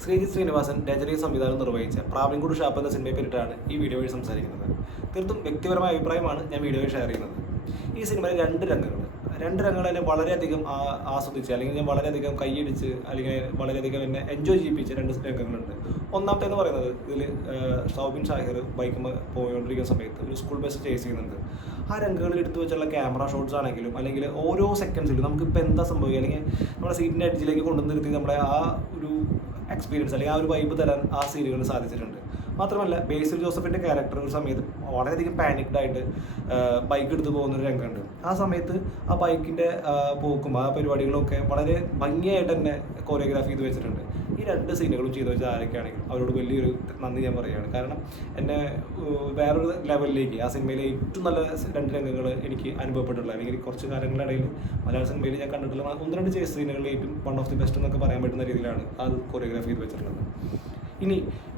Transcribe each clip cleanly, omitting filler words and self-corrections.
ശ്രീജിത്ത് ശ്രീനിവാസൻ രചനയും സംവിധാനം നിർവഹിച്ച പ്രാവൻകൂട് ഷാപ്പ് എന്ന സിനിമയെ പറ്റിയിട്ടാണ് ഈ വീഡിയോ വഴി സംസാരിക്കുന്നത്. തീർത്തും വ്യക്തിപരമായ അഭിപ്രായമാണ് ഞാൻ വീഡിയോ വഴി ഷെയർ ചെയ്യുന്നത്. ഈ സിനിമയിൽ രണ്ട് രംഗങ്ങൾ എന്നെ വളരെയധികം ആസ്വദിച്ച്, അല്ലെങ്കിൽ ഞാൻ വളരെയധികം കൈയടിച്ച്, അല്ലെങ്കിൽ വളരെയധികം എന്നെ എൻജോയ് ചെയ്യിപ്പിച്ച രണ്ട് രംഗങ്ങളുണ്ട്. ഒന്നാമത്തെ എന്ന് പറയുന്നത്, ഇതിൽ സൗബിൻ ഷാഹിർ ബൈക്ക് പോയിക്കൊണ്ടിരിക്കുന്ന സമയത്ത് ഒരു സ്കൂൾ ബസ് ചേസ് ചെയ്യുന്നുണ്ട്. ആ രംഗങ്ങളിൽ എടുത്തു വെച്ചുള്ള ക്യാമറ ഷോട്ട്സ് ആണെങ്കിലും, അല്ലെങ്കിൽ ഓരോ സെക്കൻഡ്സിലും നമുക്കിപ്പോൾ എന്താ സംഭവിക്കുക, അല്ലെങ്കിൽ നമ്മുടെ സീറ്റിൻ്റെ എഡ്ജിലേക്ക് കൊണ്ടുവന്ന് നിർത്തി നമ്മളെ ആ ഒരു എക്സ്പീരിയൻസ് അല്ലെങ്കിൽ ആ ഒരു വൈബ് തരാൻ ആ സീനുകളിൽ സാധിച്ചിട്ടുണ്ട്. മാത്രമല്ല, ബേസിൽ ജോസഫിൻ്റെ ക്യാരക്ടർ ഒരു സമയത്ത് വളരെയധികം പാനിക്ഡ് ആയിട്ട് ബൈക്ക് എടുത്ത് പോകുന്നൊരു രംഗമുണ്ട്. ആ സമയത്ത് ആ ബൈക്കിൻ്റെ പോക്കും ആ പരിപാടികളൊക്കെ വളരെ ഭംഗിയായിട്ട് തന്നെ കോറിയോഗ്രാഫി ചെയ്ത് വെച്ചിട്ടുണ്ട്. ഈ രണ്ട് സീനുകളും ചെയ്തു വെച്ചാൽ ആരൊക്കെയാണെങ്കിലും അവരോട് വലിയൊരു നന്ദി ഞാൻ പറയുകയാണ്. കാരണം എന്നെ വേറൊരു ലെവലിലേക്ക്, ആ സിനിമയിലെ ഏറ്റവും നല്ല രണ്ട് രംഗങ്ങൾ എനിക്ക് അനുഭവപ്പെട്ടിട്ടുള്ള, അല്ലെങ്കിൽ കുറച്ച് കാലങ്ങളിടയിൽ മലയാള സിനിമയിൽ ഞാൻ കണ്ടിട്ടുള്ള ഒന്ന് രണ്ട് ചേസ് സീനുകളിൽ ഏറ്റവും വൺ ഓഫ് ദി ബെസ്റ്റ് എന്നൊക്കെ പറയാൻ പറ്റുന്ന രീതിയിലാണ് അത് കോറിയോഗ്രാഫി ചെയ്ത് വെച്ചിട്ടുള്ളത്. ഇനി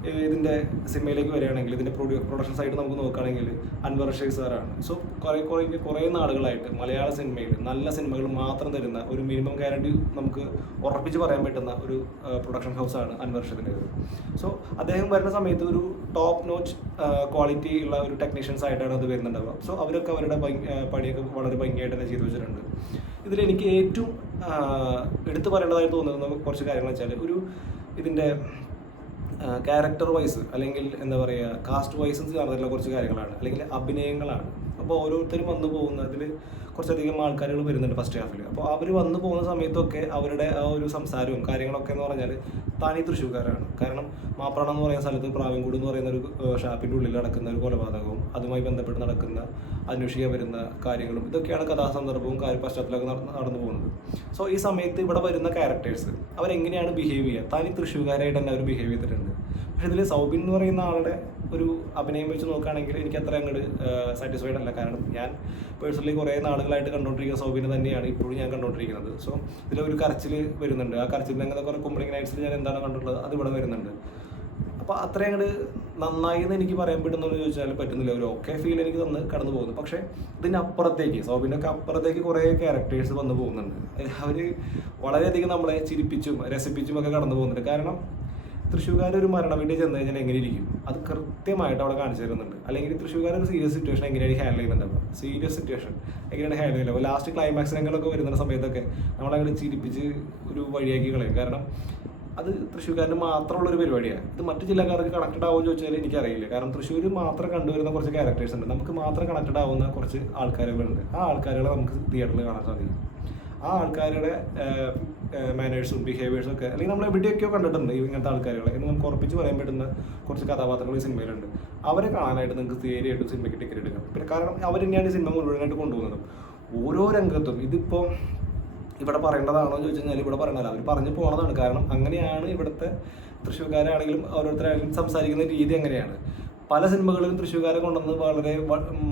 ഇതിൻ്റെ സിനിമയിലേക്ക് വരികയാണെങ്കിൽ, ഇതിൻ്റെ പ്രൊഡക്ഷൻ സൈഡ് നമുക്ക് നോക്കുകയാണെങ്കിൽ അൻവർ റഷീദ് സാറാണ്. സോ കുറേ നാളുകളായിട്ട് മലയാള സിനിമയിൽ നല്ല സിനിമകൾ മാത്രം തരുന്ന ഒരു മിനിമം ഗ്യാരണ്ടി നമുക്ക് ഉറപ്പിച്ച് പറയാൻ പറ്റുന്ന ഒരു പ്രൊഡക്ഷൻ ഹൗസാണ് അൻവർ റഷീദിൻ്റേത്. സോ അദ്ദേഹം വരുന്ന സമയത്ത് ഒരു ടോപ്പ് നോച്ച് ക്വാളിറ്റി ഉള്ള ഒരു ടെക്നീഷ്യൻസ് ആയിട്ടാണ് അത് വരുന്നുണ്ടാവുക. സോ അവരൊക്കെ അവരുടെ പണിയൊക്കെ വളരെ ഭംഗിയായിട്ട് തന്നെ ചെയ്തു വെച്ചിട്ടുണ്ട്. ഇതിലെനിക്ക് ഏറ്റവും എടുത്തു പറയേണ്ടതായി തോന്നുന്ന കുറച്ച് കാര്യങ്ങൾ വെച്ചാൽ, ഇതിൻ്റെ ക്യാരക്ടർ വൈസ്, അല്ലെങ്കിൽ എന്താ പറയുക, കാസ്റ്റ് വൈസ് നടന്നിട്ടുള്ള കുറച്ച് കാര്യങ്ങളാണ്, അല്ലെങ്കിൽ അഭിനയങ്ങളാണ്. അപ്പോൾ ഓരോരുത്തരും വന്നു പോകുന്നതിൽ കുറച്ചധികം ആൾക്കാരുകൾ വരുന്നുണ്ട് ഫസ്റ്റ് ഹാഫിൽ. അപ്പോൾ അവർ വന്നു പോകുന്ന സമയത്തൊക്കെ അവരുടെ ആ ഒരു സംസാരവും കാര്യങ്ങളൊക്കെ എന്ന് പറഞ്ഞാൽ താനീ തൃശ്ശൂർക്കാരാണ്. കാരണം മാപ്രാണം എന്ന് പറയുന്ന സ്ഥലത്ത് പ്രാവൻകൂട് എന്ന് പറയുന്ന ഒരു ഷാപ്പിൻ്റെ ഉള്ളിൽ നടക്കുന്ന ഒരു കൊലപാതകവും അതുമായി ബന്ധപ്പെട്ട് നടക്കുന്ന അന്വേഷിക്കാൻ വരുന്ന കാര്യങ്ങളും ഇതൊക്കെയാണ് കഥാസന്ദർഭവും പശ്ചാത്തലമൊക്കെ നടന്നു പോകുന്നത്. സോ ഈ സമയത്ത് ഇവിടെ വരുന്ന ക്യാരക്ടേഴ്സ് അവരെങ്ങനെയാണ് ബിഹേവ് ചെയ്യുക, താനീ തൃശ്ശൂർക്കാരായിട്ട് തന്നെ അവർ ബിഹേവ് ചെയ്തിട്ടുണ്ട്. പക്ഷേ ഇതിൽ സൗബിൻ എന്ന് പറയുന്ന ആളുടെ ഒരു അഭിനയം വെച്ച് നോക്കുകയാണെങ്കിൽ എനിക്ക് അത്ര അങ്ങോട്ട് സാറ്റിസ്ഫൈഡ് അല്ല. കാരണം ഞാൻ പേഴ്സണലി കുറേ നാളുകളായിട്ട് കണ്ടുകൊണ്ടിരിക്കുന്ന സൗബിനെ തന്നെയാണ് ഇപ്പോഴും ഞാൻ കണ്ടുകൊണ്ടിരിക്കുന്നത്. സോ ഇതിലൊരു കരച്ചിൽ വരുന്നുണ്ട്. ആ കരച്ചിൽ അങ്ങനെ കുറേ കുമ്പളിങ് നൈറ്റ്സിൽ ഞാൻ എന്താണ് കണ്ടിട്ടുള്ളത് അത് ഇവിടെ വരുന്നുണ്ട്. അപ്പോൾ അത്രയും അങ്ങോട്ട് നന്നായി എന്ന് എനിക്ക് പറയാൻ പറ്റുന്നതെന്ന് ചോദിച്ചാൽ പറ്റുന്നില്ല. ഒരു ഓക്കെ ഫീൽ എനിക്ക് തന്ന് കടന്നു പോകുന്നു. പക്ഷേ ഇതിനപ്പുറത്തേക്ക്, സൗബിനൊക്കെ അപ്പുറത്തേക്ക് കുറേ ക്യാരക്ടേഴ്സ് വന്നു പോകുന്നുണ്ട്. അവർ വളരെയധികം നമ്മളെ ചിരിപ്പിച്ചും രസിപ്പിച്ചും ഒക്കെ കടന്നു പോകുന്നുണ്ട്. കാരണം തൃശ്ശൂർക്കാരൊരു മരണ വീട്ടിൽ ചെന്ന് കഴിഞ്ഞാൽ എങ്ങനെ ഇരിക്കും അത് കൃത്യമായിട്ട് അവിടെ കാണിച്ചു തരുന്നുണ്ട്. അല്ലെങ്കിൽ തൃശ്ശൂർക്കാരൊരു സീരിയസ് സിറ്റുവേഷൻ എങ്ങനെയാണ് ഹാൻഡിൽ ചെയ്യുന്നുണ്ടാവുക, സീരിയസ് സിറ്റുവേഷൻ എങ്ങനെയാണ് ഹാൻഡിൽ ചെയ്യുന്നത്. ലാസ്റ്റ് ക്ലൈമാക്സ് രംഗങ്ങളൊക്കെ വരുന്ന സമയത്തൊക്കെ നമ്മളങ്ങനെ ചിരിപ്പിച്ച് ഒരു വഴിയാക്കി കളയും. കാരണം അത് തൃശ്ശൂർക്കാരന് മാത്രമുള്ളൊരു പരിപാടിയാണ്. ഇത് മറ്റു ജില്ലക്കാർക്ക് കണക്റ്റഡ് ആവുമെന്ന് ചോദിച്ചാൽ എനിക്കറിയില്ല. കാരണം തൃശ്ശൂർ മാത്രം കണ്ടുവരുന്ന കുറച്ച് ക്യാരക്ടേഴ്സ് ഉണ്ട്, നമുക്ക് മാത്രം കണക്റ്റഡ് ആവുന്ന കുറച്ച് ആൾക്കാരുകളുണ്ട്. ആ ആൾക്കാരുകളെ നമുക്ക് തിയേറ്ററിൽ കാണാൻ സാധിക്കും. ആ ആൾക്കാരുടെ മാനേഴ്സും ബിഹേവിയേഴ്സും ഒക്കെ, അല്ലെങ്കിൽ നമ്മൾ എവിടെയൊക്കെയോ കണ്ടിട്ടുണ്ട് ഇങ്ങനത്തെ ആൾക്കാരുകളെ എന്ന് നമുക്ക് ഉറപ്പിച്ച് പറയാൻ പറ്റുന്ന കുറച്ച് കഥാപാത്രങ്ങൾ ഈ സിനിമയിലുണ്ട്. അവരെ കാണാനായിട്ട് നിങ്ങൾക്ക് തീരെയായിട്ടും സിനിമയ്ക്ക് ടിക്കറ്റ് എടുക്കാം. പിന്നെ കാരണം അവർ തന്നെയാണ് ഈ സിനിമ മുഴുവനായിട്ട് കൊണ്ടുപോകുന്നത്. ഓരോ രംഗത്തും ഇതിപ്പോൾ ഇവിടെ പറയേണ്ടതാണോ എന്ന് ചോദിച്ചു കഴിഞ്ഞാൽ ഇവിടെ പറയണമല്ല, അവർ പറഞ്ഞു പോകണതാണ്. കാരണം അങ്ങനെയാണ് ഇവിടുത്തെ തൃശ്ശൂർക്കാരാണെങ്കിലും ഓരോരുത്തരാണെങ്കിലും സംസാരിക്കുന്ന രീതി അങ്ങനെയാണ്. പല സിനിമകളിലും തൃശ്ശൂർക്കാരെ കൊണ്ടുവന്ന് വളരെ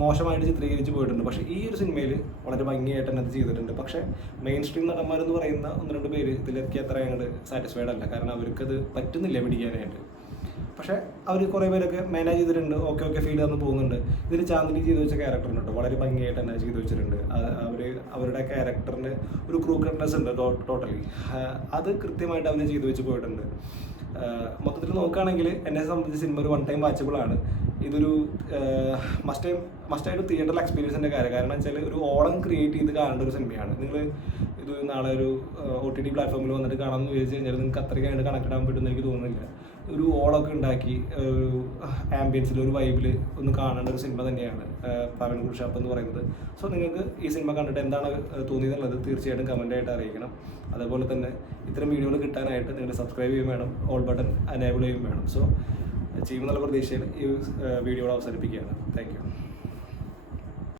മോശമായിട്ട് ചിത്രീകരിച്ച് പോയിട്ടുണ്ട്. പക്ഷേ ഈ ഒരു സിനിമയിൽ വളരെ ഭംഗിയായിട്ട് തന്നെ അത് ചെയ്തിട്ടുണ്ട്. പക്ഷേ മെയിൻ സ്ട്രീം നടന്മാരെന്ന് പറയുന്ന ഒന്ന് രണ്ട് പേര് ഇതിലേക്ക് അത്ര അങ്ങോട്ട് സാറ്റിസ്ഫൈഡ് അല്ല. കാരണം അവർക്കത് പറ്റുന്നില്ല പിടിക്കാനായിട്ട്. പക്ഷേ അവർ കുറേ പേരൊക്കെ മാനേജ് ചെയ്തിട്ടുണ്ട്. ഓക്കെ ഫീൽ തന്ന് പോകുന്നുണ്ട്. ഇതിൽ ചാന്ദിനി ചെയ്ത് വെച്ച ക്യാരക്ടറുണ്ട്, വളരെ ഭംഗിയായിട്ട് തന്നെ ചെയ്ത് വെച്ചിട്ടുണ്ട്. അവരുടെ ക്യാരക്ടറിന് ഒരു ക്രൂക്കഡ്നെസ് ഉണ്ട് ടോട്ടലി. അത് കൃത്യമായിട്ട് അവർ ചെയ്തു വെച്ച് പോയിട്ടുണ്ട്. മൊത്തത്തിൽ നോക്കുകയാണെങ്കിൽ എന്നെ സംബന്ധിച്ച് സിനിമ ഒരു വൺ ടൈം വാച്ചബിൾ ആണ്. ഇതൊരു മസ്റ്റായിട്ട് തിയേറ്ററിൽ എക്സ്പീരിയൻസിൻ്റെ കാര്യം. കാരണം വെച്ചാൽ ഒരു ഓളം ക്രിയേറ്റ് ചെയ്ത് കാണേണ്ട ഒരു സിനിമയാണ്. നിങ്ങൾ ഇത് നാളെ ഒരു OTT പ്ലാറ്റ്ഫോമിൽ വന്നിട്ട് കാണാമെന്ന് വിചാരിച്ചു കഴിഞ്ഞാൽ നിങ്ങൾക്ക് അത്രയ്ക്കായിട്ട് കണക്റ്റഡ് ആകാൻ പറ്റുമെന്ന് എനിക്ക് തോന്നുന്നില്ല. ഒരു ഓളമൊക്കെ ഉണ്ടാക്കി ആംബിയൻസിൽ ഒരു വൈബിൽ ഒന്ന് കാണേണ്ട ഒരു സിനിമ തന്നെയാണ് പ്രാവൻകൂട് ഷാപ്പ് എന്ന് പറയുന്നത്. സോ നിങ്ങൾക്ക് ഈ സിനിമ കണ്ടിട്ട് എന്താണ് തോന്നിയെന്നുള്ളത് തീർച്ചയായിട്ടും കമൻ്റായിട്ട് അറിയിക്കണം. അതുപോലെ തന്നെ ഇത്തരം വീഡിയോകൾ കിട്ടാനായിട്ട് നിങ്ങൾ സബ്സ്ക്രൈബ് ചെയ്യുകയും വേണം, ഓൾ ബട്ടൺ എനേബിൾ ചെയ്യുകയും വേണം. സോ ചെയ്യുമെന്നുള്ള പ്രതീക്ഷയിൽ ഈ വീഡിയോകൾ അവസാനിപ്പിക്കുകയാണ്. Thank you.